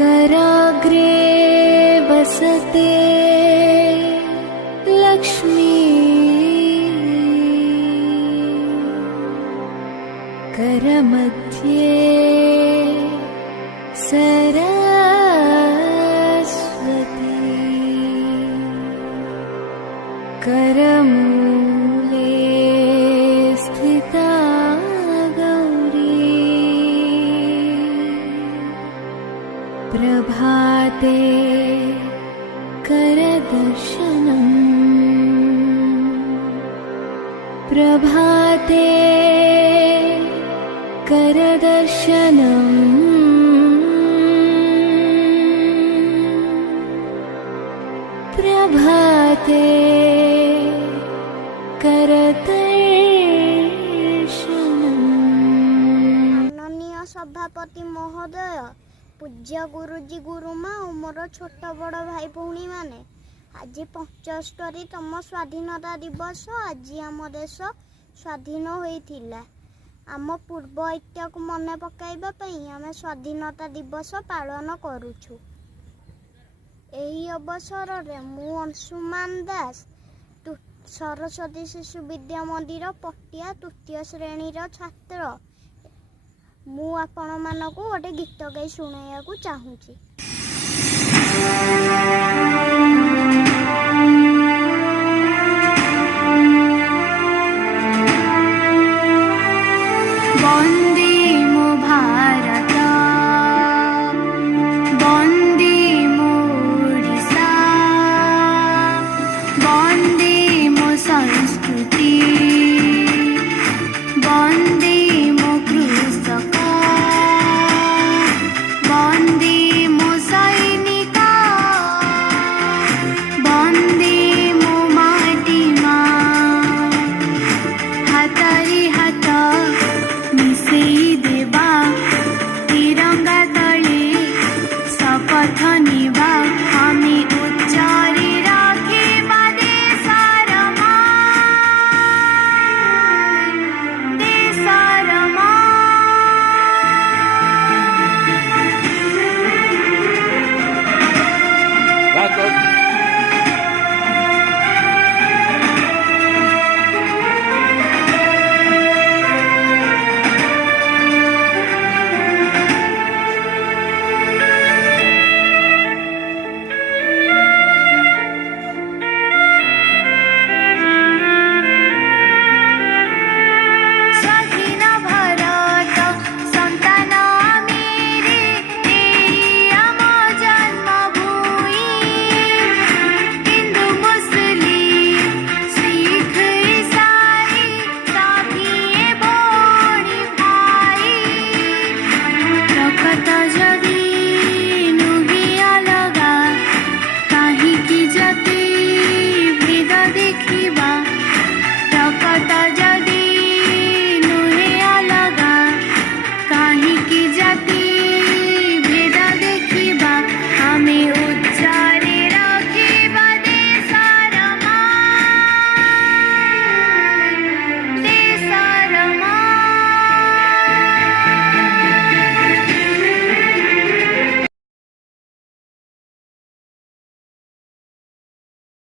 कराग्रे वसते लक्ष्मी करमध्ये सरस्वती करमूले स्थिता गौरी प्रभाते करदर्शनम् प्रभाते करदर्शनम् प्रभाते करदर्शनम्। माननीय सभापति महोदय, पूज्य गुरुजी गुरुमा और मोर छोट बड़ भाई भौणी माने आज 75तम स्वाधीनता दिवस। आज आम देश स्वाधीन होइथिला। आम पूर्व ऐतिह्य को मन पकाइबा पई आम स्वाधीनता दिवस पालन करूछु। एही अवसर रे मु अंशुमान दास सरस्वती शिशु विद्या मंदिर पटिया तृतीय श्रेणी छात्र मु आपण मानकु गोटे गीत गाई शुणाइया को चाहूची। वन्दे मो भारत वन्दे मो ओडिशा वन्दे मो संस्कृति वन्दे मो कृषक वन्दे मो सैनिक वन्दे मो माटी माँ हातरी हात मिसेई देवा तिरंगा तले शपथ निभा हामी उच्चारी राखिबा देशर मान देशर स्वाधीन भारत सन्तान मेरे आम जन्मभूमि हिंदू मुस्लिम सिख ईसाई सभी भौणी भाई रखत जग